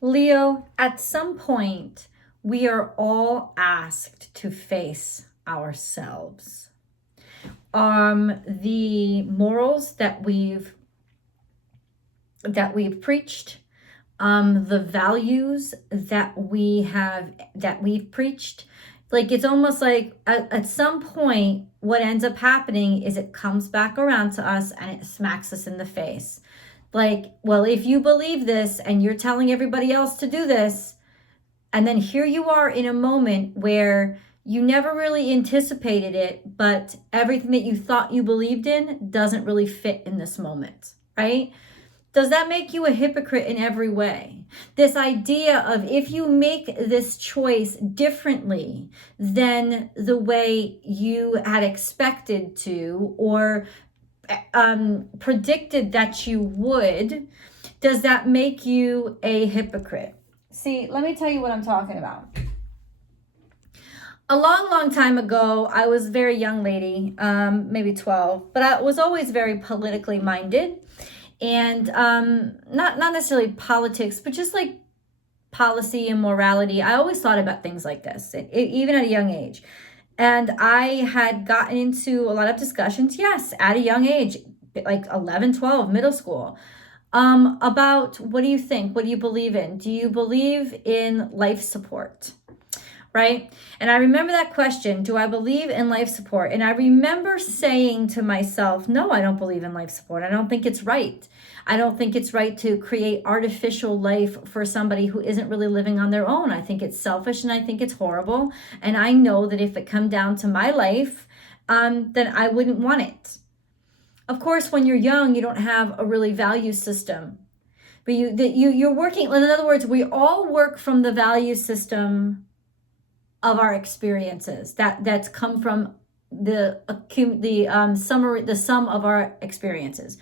Leo, at some point, we are all asked to face ourselves. The morals that we've preached, the values that we've preached. Like, it's almost like at some point, what ends up happening is it comes back around to us and it smacks us in the face. Like, well, if you believe this and you're telling everybody else to do this, and then here you are in a moment where you never really anticipated it, but everything that you thought you believed in doesn't really fit in this moment, right? Does that make you a hypocrite in every way? This idea of, if you make this choice differently than the way you had expected to, or predicted that you would, does that make you a hypocrite? See, let me tell you what I'm talking about. A long, long time ago, I was a very young lady, maybe 12, but I was always very politically minded. And not necessarily politics, but just like policy and morality. I always thought about things like this, even at a young age. And I had gotten into a lot of discussions, yes, at a young age, like 11, 12, middle school, about, what do you think? What do you believe in? Do you believe in life support? Right? And I remember that question, do I believe in life support? And I remember saying to myself, no, I don't believe in life support. I don't think it's right. I don't think it's right to create artificial life for somebody who isn't really living on their own. I think it's selfish and I think it's horrible. And I know that if it come down to my life, then I wouldn't want it. Of course, when you're young, you don't have a really value system. But you're working, in other words, we all work from the value system of our experiences that's come from the sum of our experiences.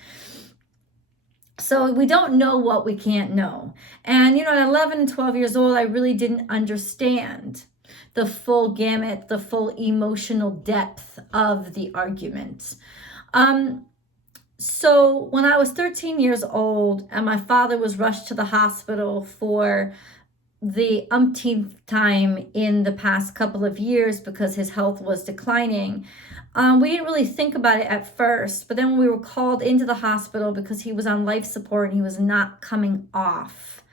So we don't know what we can't know. And at 11 and 12 years old, I really didn't understand the full gamut, the full emotional depth of the arguments. So when I was 13 years old and my father was rushed to the hospital for the umpteenth time in the past couple of years because his health was declining, we didn't really think about it at first, but then when we were called into the hospital because he was on life support and he was not coming off,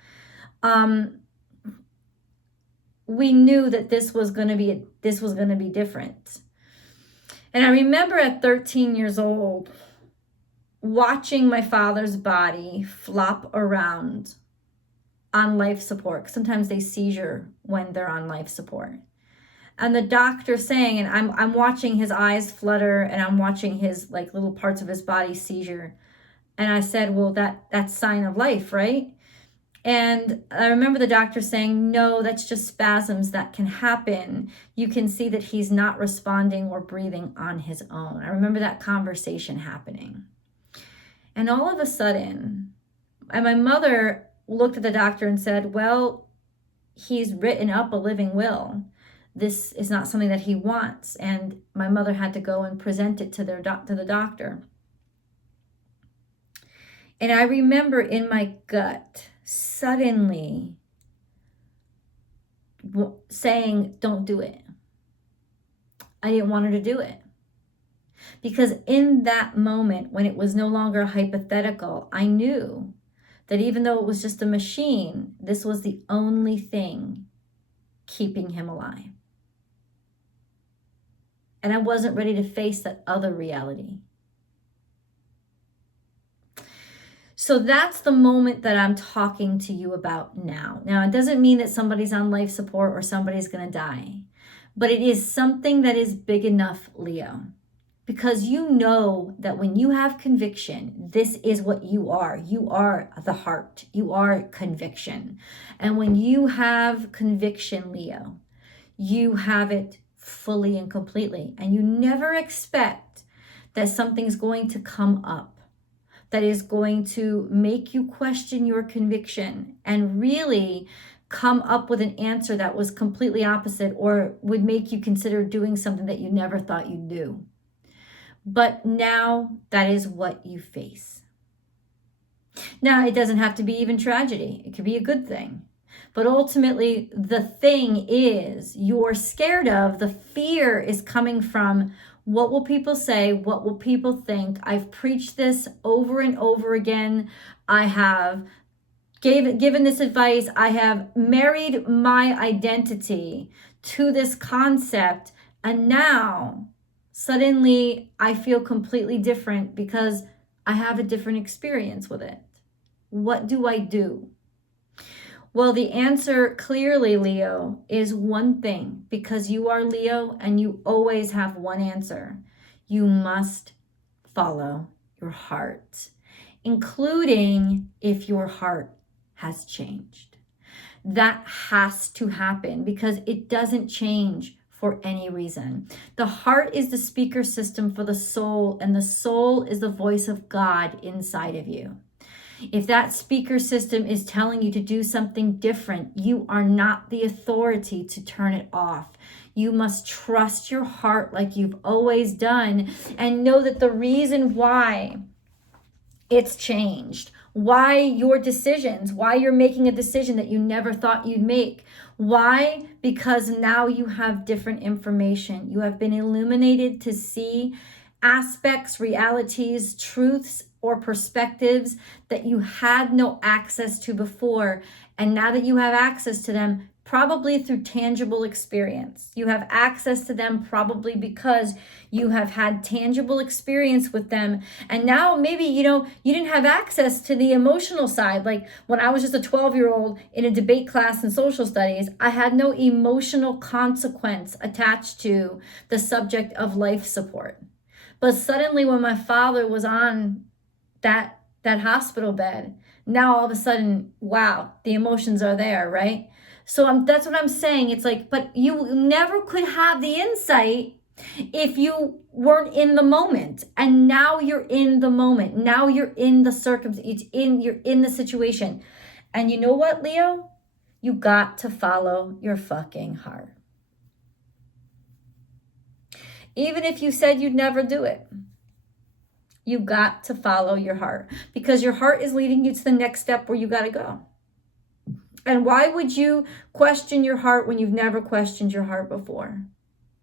we knew that this was going to be different. And I remember at 13 years old watching my father's body flop around on life support. Sometimes they seizure when they're on life support. And the doctor saying, and I'm watching his eyes flutter and I'm watching his like little parts of his body seizure. And I said, well, that's sign of life, right? And I remember the doctor saying, no, that's just spasms that can happen. You can see that he's not responding or breathing on his own. I remember that conversation happening. And all of a sudden, and my mother looked at the doctor and said, well, he's written up a living will. This is not something that he wants. And my mother had to go and present it to the doctor. And I remember in my gut, suddenly saying, don't do it. I didn't want her to do it. Because in that moment, when it was no longer hypothetical, I knew that even though it was just a machine, this was the only thing keeping him alive. And I wasn't ready to face that other reality. So that's the moment that I'm talking to you about now. Now, it doesn't mean that somebody's on life support or somebody's going to die, but it is something that is big enough, Leo. Because you know that when you have conviction, this is what you are. You are the heart. You are conviction. And when you have conviction, Leo, you have it fully and completely. And you never expect that something's going to come up that is going to make you question your conviction and really come up with an answer that was completely opposite or would make you consider doing something that you never thought you'd do. But now that is what you face. Now, it doesn't have to be even tragedy. It could be a good thing. But ultimately, the thing is you're scared of, the fear is coming from, what will people say? What will people think? I've preached this over and over again. I have given this advice. I have married my identity to this concept. And now suddenly I feel completely different because I have a different experience with it. What do I do? Well, the answer clearly, Leo, is one thing, because you are Leo and you always have one answer. You must follow your heart, including if your heart has changed. That has to happen because it doesn't change for any reason. The heart is the speaker system for the soul, and the soul is the voice of God inside of you. If that speaker system is telling you to do something different, you are not the authority to turn it off. You must trust your heart like you've always done and know that the reason why it's changed, why your decisions, why you're making a decision that you never thought you'd make. Why? Because now you have different information. You have been illuminated to see aspects, realities, truths, or perspectives that you had no access to before. And now that you have access to them, probably through tangible experience, you have access to them probably because you have had tangible experience with them. And now maybe, you didn't have access to the emotional side. Like when I was just a 12-year-old in a debate class in social studies, I had no emotional consequence attached to the subject of life support. But suddenly when my father was on that hospital bed, now all of a sudden, wow, the emotions are there, right? So that's what I'm saying. It's like, but you never could have the insight if you weren't in the moment. And now you're in the moment. Now you're in the circumstance. You're in the situation. And you know what, Leo? You got to follow your fucking heart. Even if you said you'd never do it. You got to follow your heart because your heart is leading you to the next step where you got to go. And why would you question your heart when you've never questioned your heart before?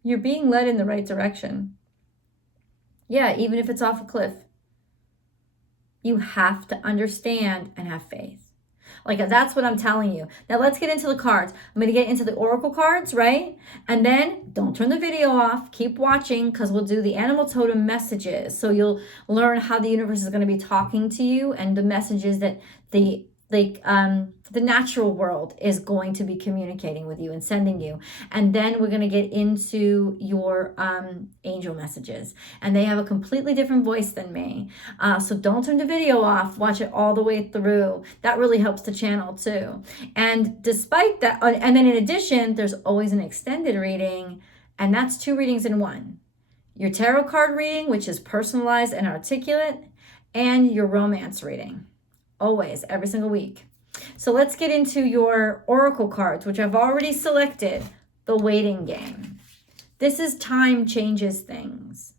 You're being led in the right direction. Yeah, even if it's off a cliff. You have to understand and have faith. Like, that's what I'm telling you. Now let's get into the cards. I'm going to get into the oracle cards, right? And then don't turn the video off. Keep watching because we'll do the animal totem messages. So you'll learn how the universe is going to be talking to you and the messages that the natural world is going to be communicating with you and sending you. And then we're going to get into your angel messages. And they have a completely different voice than me. So don't turn the video off. Watch it all the way through. That really helps the channel too. And despite that, and then in addition, there's always an extended reading. And that's 2 readings in one. Your tarot card reading, which is personalized and articulate, and your romance reading. Always, every single week. So let's get into your oracle cards, which I've already selected. The waiting game. This is time changes things.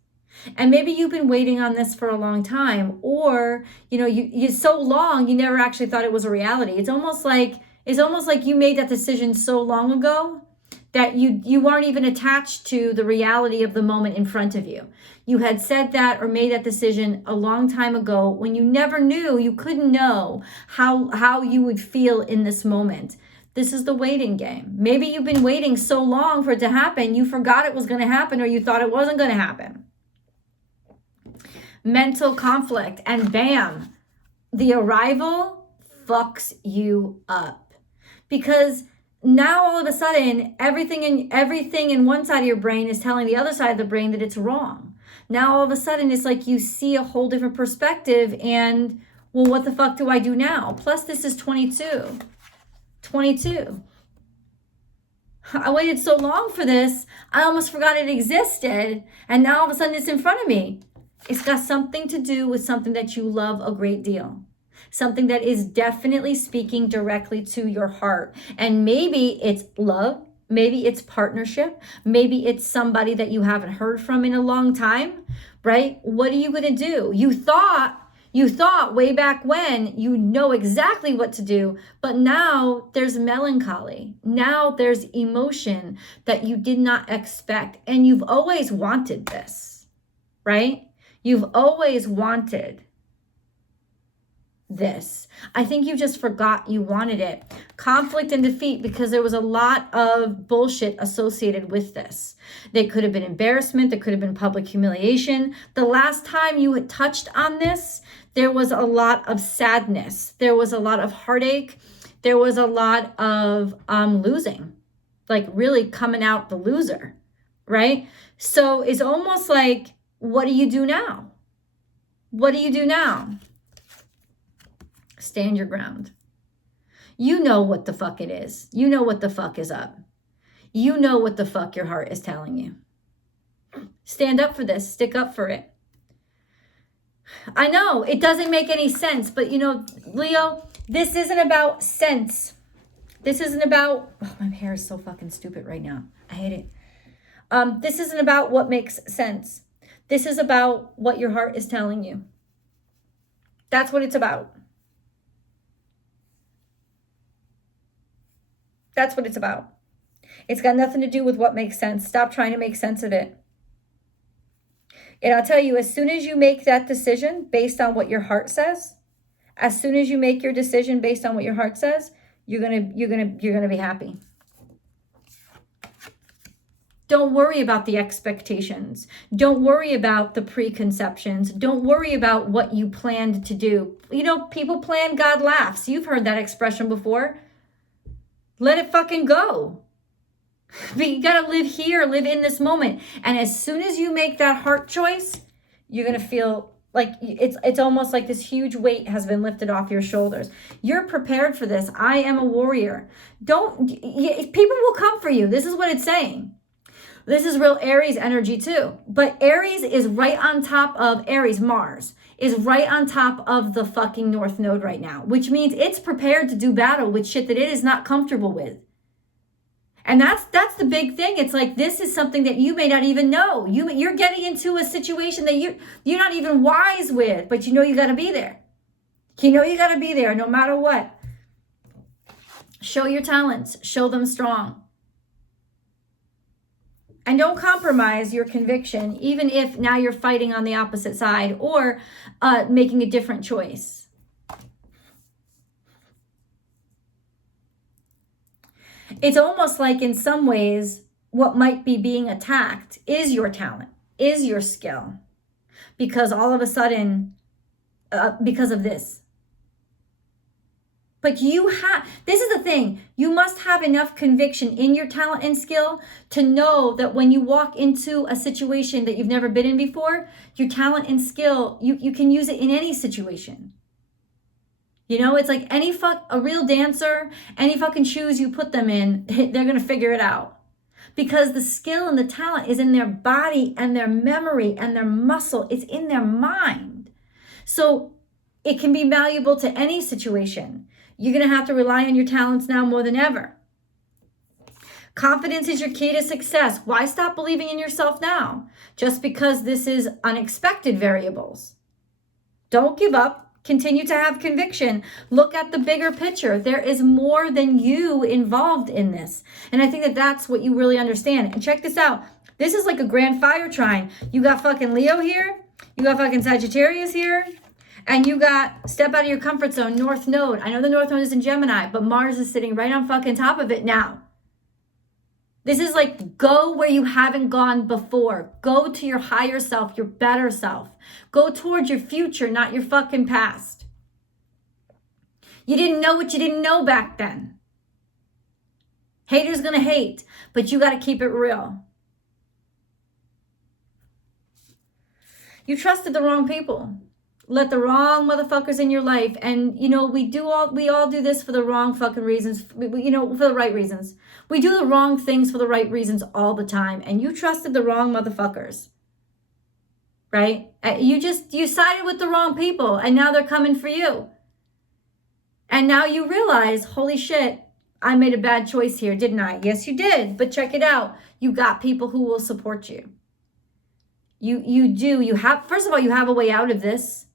And maybe you've been waiting on this for a long time, or you so long you never actually thought it was a reality. It's almost like you made that decision so long ago that you weren't even attached to the reality of the moment in front of you. You had said that or made that decision a long time ago when you never knew, you couldn't know how you would feel in this moment. This is the waiting game. Maybe you've been waiting so long for it to happen, you forgot it was going to happen or you thought it wasn't going to happen. Mental conflict, and bam, the arrival fucks you up. Because now all of a sudden, everything in one side of your brain is telling the other side of the brain that it's wrong. Now all of a sudden, it's like you see a whole different perspective and, well, what the fuck do I do now? Plus, this is 22. 22. I waited so long for this, I almost forgot it existed. And now all of a sudden, it's in front of me. It's got something to do with something that you love a great deal. Something that is definitely speaking directly to your heart. And maybe it's love. Maybe it's partnership. Maybe it's somebody that you haven't heard from in a long time, right? What are you going to do? You thought You thought way back when you know exactly what to do, but now there's melancholy. Now there's emotion that you did not expect. And you've always wanted this, right? You've always wanted this. I think you just forgot you wanted it. Conflict and defeat, because there was a lot of bullshit associated with this. There could have been embarrassment. There could have been public humiliation. The last time you had touched on this, there was a lot of sadness. There was a lot of heartache. There was a lot of losing, like really coming out the loser, right? So it's almost like, what do you do now? What do you do now? Stand your ground. You know what the fuck it is. You know what the fuck is up. You know what the fuck your heart is telling you. Stand up for this. Stick up for it. I know it doesn't make any sense, but you know, Leo, this isn't about sense. This isn't about, oh, my hair is so fucking stupid right now. I hate it. This isn't about what makes sense. This is about what your heart is telling you. That's what it's about. That's what it's about. It's got nothing to do with what makes sense. Stop trying to make sense of it. And I'll tell you, as soon as you make that decision based on what your heart says, as soon as you make your decision based on what your heart says, you're gonna be happy. Don't worry about the expectations. Don't worry about the preconceptions. Don't worry about what you planned to do. You know, people plan, God laughs. You've heard that expression before. Let it fucking go. But you got to live here, live in this moment. And as soon as you make that heart choice, you're going to feel like it's almost like this huge weight has been lifted off your shoulders. You're prepared for this. I am a warrior. People will come for you. This is what it's saying. This is real Aries energy too. But Aries is right on top of Mars is right on top of the fucking North Node right now, which means it's prepared to do battle with shit that it is not comfortable with. And that's the big thing. It's like, this is something that you may not even know. You're getting into a situation that you're not even wise with, but you know you got to be there. You know you got to be there no matter what. Show your talents. Show them strong. And don't compromise your conviction, even if now you're fighting on the opposite side or making a different choice. It's almost like in some ways, what might be being attacked is your talent, is your skill. Because all of a sudden, because of this. But this is the thing, you must have enough conviction in your talent and skill to know that when you walk into a situation that you've never been in before, your talent and skill, you can use it in any situation. You know, it's like a real dancer, any fucking shoes you put them in, they're going to figure it out. Because the skill and the talent is in their body and their memory and their muscle. It's in their mind. So it can be valuable to any situation. You're going to have to rely on your talents now more than ever. Confidence is your key to success. Why stop believing in yourself now? Just because this is unexpected variables. Don't give up. Continue to have conviction. Look at the bigger picture. There is more than you involved in this. And I think that that's what you really understand. And check this out. This is like a grand fire trine. You got fucking Leo here. You got fucking Sagittarius here. And you got step out of your comfort zone, North Node. I know the North Node is in Gemini, but Mars is sitting right on fucking top of it now. This is like, go where you haven't gone before. Go to your higher self, your better self. Go towards your future, not your fucking past. You didn't know what you didn't know back then. Haters gonna hate, but you gotta keep it real. You trusted the wrong people. Let the wrong motherfuckers in your life, and you know, we all do this for the wrong fucking reasons, for the right reasons. We do the wrong things for the right reasons all the time, and you trusted the wrong motherfuckers, right? You sided with the wrong people, and now they're coming for you. And now you realize, holy shit, I made a bad choice here, didn't I? Yes, you did, but check it out. You got people who will support you. You have, first of all, you have a way out of this.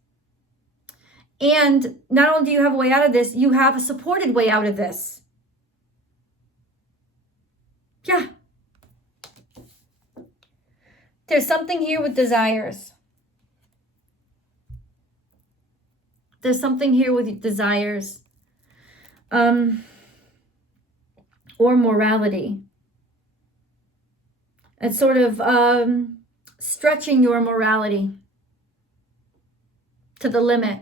And not only do you have a way out of this, you have a supported way out of this. Yeah. There's something here with desires. There's something here with desires. Or morality. It's sort of stretching your morality to the limit.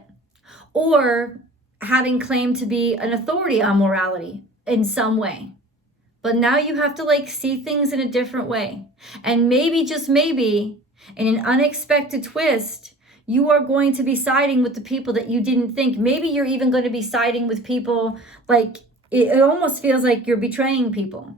Or having claimed to be an authority on morality in some way. But now you have to like see things in a different way. And maybe, just maybe, in an unexpected twist, you are going to be siding with the people that you didn't think. Maybe you're even going to be siding with people, like it almost feels like you're betraying people.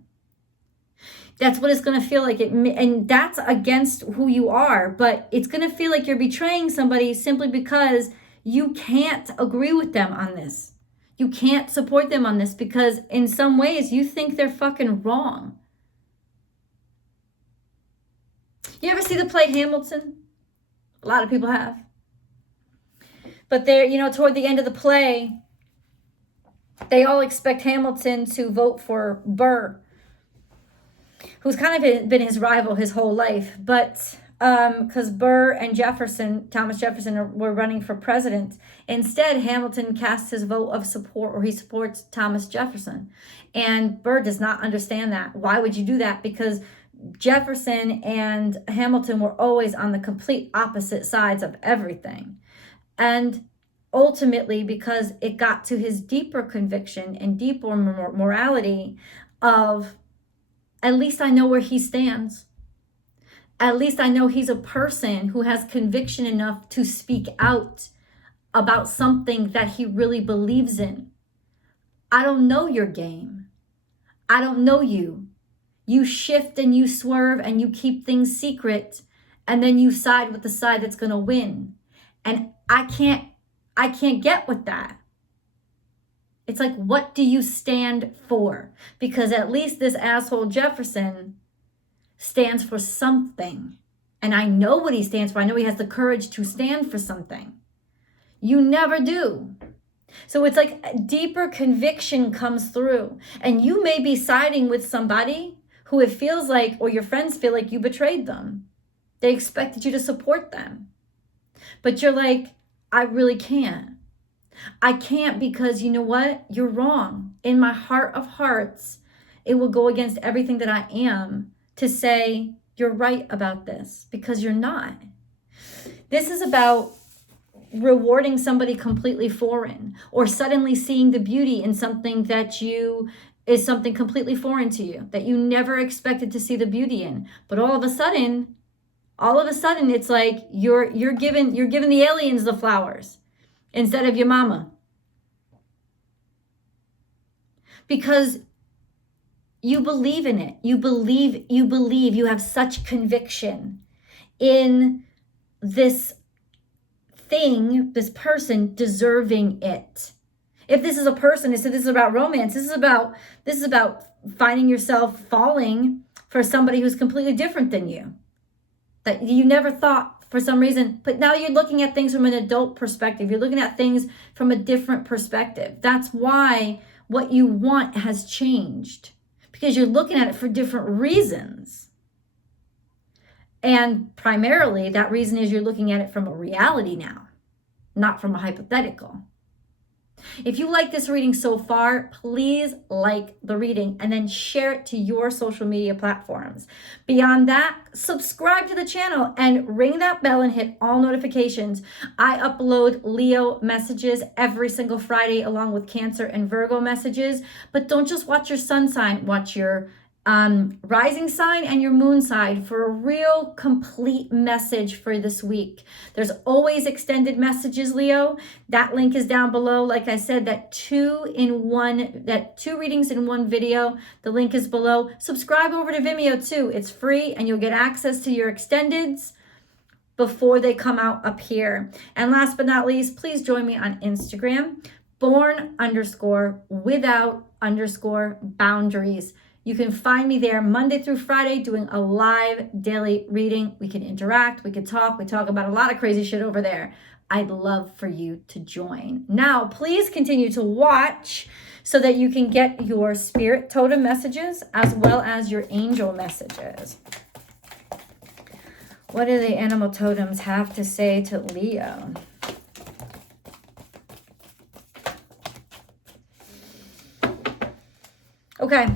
That's what it's going to feel like. And that's against who you are. But it's going to feel like you're betraying somebody simply because you can't agree with them on this. You can't support them on this because in some ways you think they're fucking wrong. You ever see the play Hamilton? A lot of people have. But they're, toward the end of the play, they all expect Hamilton to vote for Burr, who's kind of been his rival his whole life. But because Burr and Thomas Jefferson were running for president. Instead, Hamilton casts his vote of support, or he supports Thomas Jefferson. And Burr does not understand that. Why would you do that? Because Jefferson and Hamilton were always on the complete opposite sides of everything. And ultimately, because it got to his deeper conviction and deeper morality of, at least I know where he stands. At least I know he's a person who has conviction enough to speak out about something that he really believes in. I don't know your game. I don't know you. You shift and you swerve and you keep things secret, and then you side with the side that's going to win. And I can't get with that. It's like, what do you stand for? Because at least this asshole Jefferson stands for something. And I know what he stands for. I know he has the courage to stand for something. You never do. So it's like a deeper conviction comes through. And you may be siding with somebody who it feels like, or your friends feel like you betrayed them. They expected you to support them. But you're like, I really can't. I can't, because you know what? You're wrong. In my heart of hearts, it will go against everything that I am to say you're right about this, because you're not. This is about rewarding somebody completely foreign, or suddenly seeing the beauty in something that is something completely foreign to you, that you never expected to see the beauty in. But all of a sudden it's like you're giving the aliens the flowers instead of your mama. Because you believe in it. You believe, you have such conviction in this thing, this person deserving it. If this is a person, this is about romance. This is about finding yourself falling for somebody who's completely different than you, that you never thought for some reason, but now you're looking at things from an adult perspective. You're looking at things from a different perspective. That's why what you want has changed, because you're looking at it for different reasons. And primarily that reason is you're looking at it from a reality now, not from a hypothetical. If you like this reading so far, please like the reading and then share it to your social media platforms. Beyond that, subscribe to the channel and ring that bell and hit all notifications. I upload Leo messages every single Friday along with Cancer and Virgo messages. But don't just watch your sun sign, watch your rising sign and your moon sign for a real complete message for this week. There's always extended messages, Leo. That link is down below. Like I said, that two readings in one video. The link is below. Subscribe over to Vimeo too. It's free and you'll get access to your extendeds before they come out up here. And last but not least, please join me on Instagram, born_without_boundaries. You can find me there Monday through Friday doing a live daily reading. We can interact, we can talk, we talk about a lot of crazy shit over there. I'd love for you to join. Now, please continue to watch so that you can get your spirit totem messages as well as your angel messages. What do the animal totems have to say to Leo? Okay.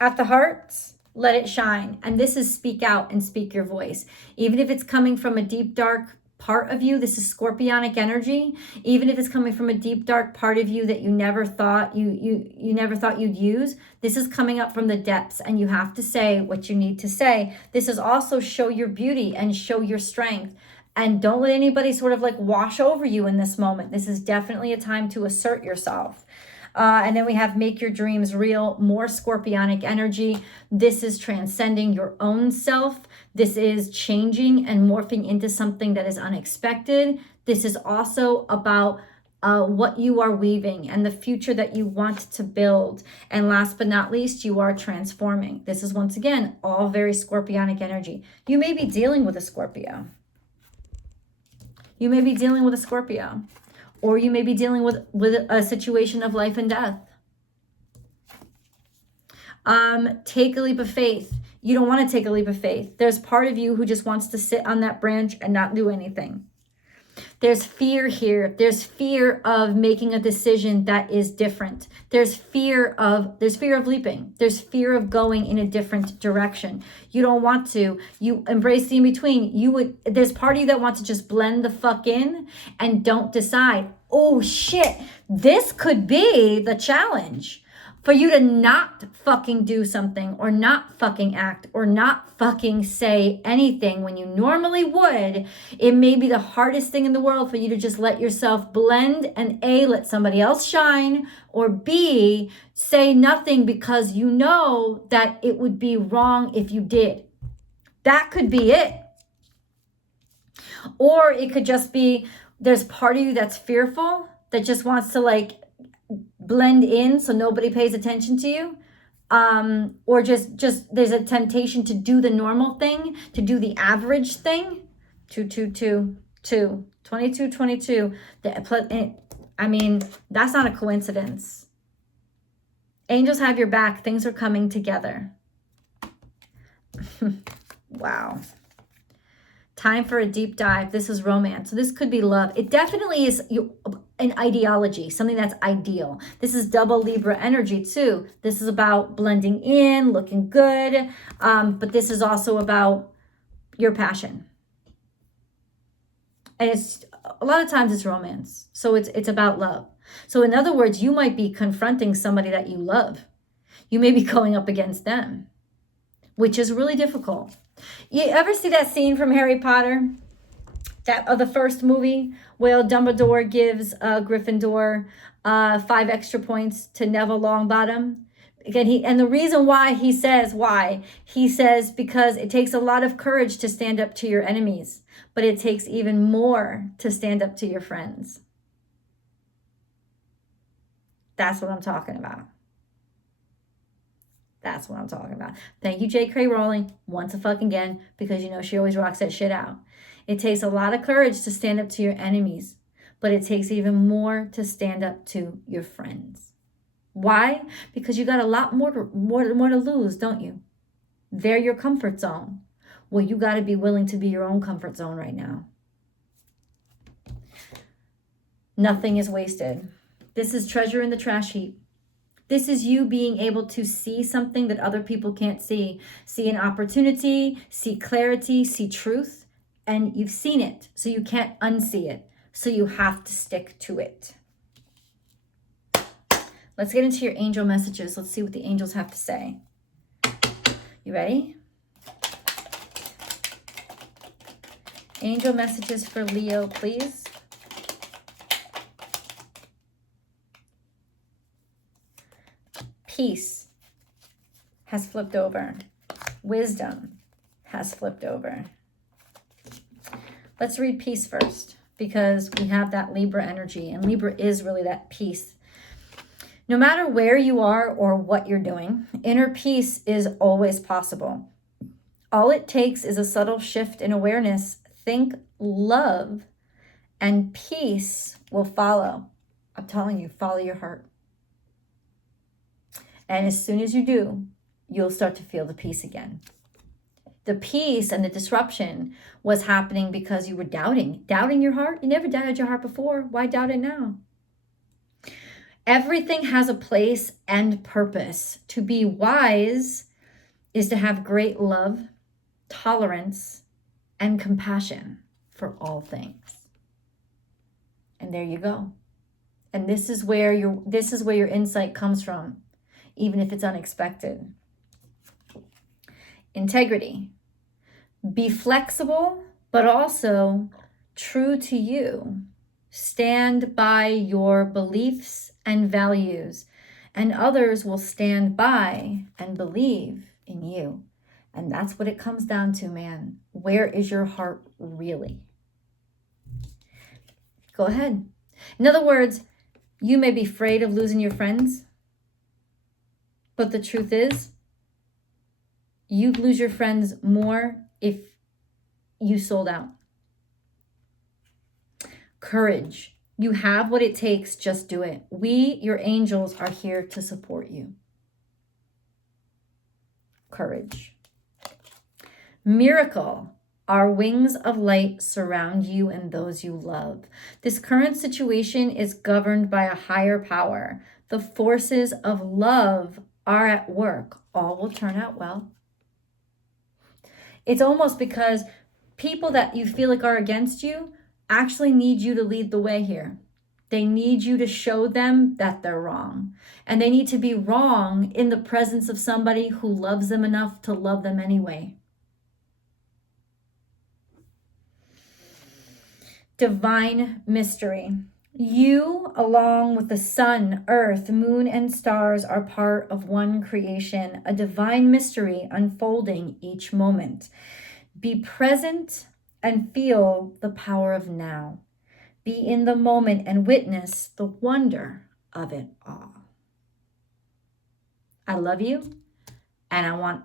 At the hearts, let it shine. And this is speak out and speak your voice. Even if it's coming from a deep, dark part of you, this is scorpionic energy. Even if it's coming from a deep, dark part of you that you never thought you never thought you'd use, this is coming up from the depths, and you have to say what you need to say. This is also show your beauty and show your strength. And don't let anybody sort of like wash over you in this moment. This is definitely a time to assert yourself. And then we have make your dreams real, more scorpionic energy. This is transcending your own self. This is changing and morphing into something that is unexpected. This is also about what you are weaving and the future that you want to build. And last but not least, you are transforming. This is once again, all very scorpionic energy. You may be dealing with a Scorpio. You may be dealing with a Scorpio. Or you may be dealing with a situation of life and death. Take a leap of faith. You don't want to take a leap of faith. There's part of you who just wants to sit on that branch and not do anything. There's fear here. There's fear of making a decision that is different. There's fear of leaping. There's fear of going in a different direction. You don't want to. You embrace the in-between. There's part of you that wants to just blend the fuck in and don't decide. Oh shit, this could be the challenge. For you to not fucking do something or not fucking act or not fucking say anything when you normally would, it may be the hardest thing in the world for you to just let yourself blend and A, let somebody else shine, or B, say nothing because you know that it would be wrong if you did. That could be it. Or it could just be there's part of you that's fearful, that just wants to like blend in so nobody pays attention to you, or just there's a temptation to do the normal thing, to do the average thing. 22. I mean, that's not a coincidence. Angels have your back. Things are coming together. Wow. Time for a deep dive. This is romance. So this could be love. It definitely is an ideology, something that's ideal. This is double Libra energy too. This is about blending in, looking good. But this is also about your passion. And it's a lot of times it's romance. So it's about love. So in other words, you might be confronting somebody that you love. You may be going up against them, which is really difficult. You ever see that scene from Harry Potter, the first movie, where Dumbledore gives Gryffindor 5 extra points to Neville Longbottom? Again, and the reason why he says because it takes a lot of courage to stand up to your enemies, but it takes even more to stand up to your friends. That's what I'm talking about. That's what I'm talking about. Thank you, J.K. Rowling, once again, because you know she always rocks that shit out. It takes a lot of courage to stand up to your enemies, but it takes even more to stand up to your friends. Why? Because you got a lot more to lose, don't you? They're your comfort zone. Well, you got to be willing to be your own comfort zone right now. Nothing is wasted. This is treasure in the trash heap. This is you being able to see something that other people can't see. See an opportunity, see clarity, see truth, and you've seen it, so you can't unsee it. So you have to stick to it. Let's get into your angel messages. Let's see what the angels have to say. You ready? Angel messages for Leo, please. Peace has flipped over. Wisdom has flipped over. Let's read peace first, because we have that Libra energy, and Libra is really that peace. No matter where you are or what you're doing, inner peace is always possible. All it takes is a subtle shift in awareness. Think love, and peace will follow. I'm telling you, follow your heart. And as soon as you do, you'll start to feel the peace again. The peace and the disruption was happening because you were doubting your heart. You never doubted your heart before. Why doubt it now? Everything has a place and purpose. To be wise is to have great love, tolerance, and compassion for all things. And there you go. And this is where your insight comes from, even if it's unexpected. Integrity. Be flexible, but also true to you. Stand by your beliefs and values, and others will stand by and believe in you. And that's what it comes down to, man. Where is your heart really? Go ahead. In other words, you may be afraid of losing your friends, but the truth is, you'd lose your friends more if you sold out. Courage. You have what it takes, just do it. We, your angels, are here to support you. Courage. Miracle. Our wings of light surround you and those you love. This current situation is governed by a higher power. The forces of love are at work. All will turn out well. It's almost because people that you feel like are against you actually need you to lead the way here. They need you to show them that they're wrong. And they need to be wrong in the presence of somebody who loves them enough to love them anyway. Divine mystery. You, along with the sun, earth, moon, and stars, are part of one creation, a divine mystery unfolding each moment. Be present and feel the power of now. Be in the moment and witness the wonder of it all. I love you, and I want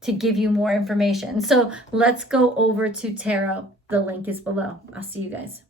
to give you more information. So let's go over to tarot. The link is below. I'll see you guys.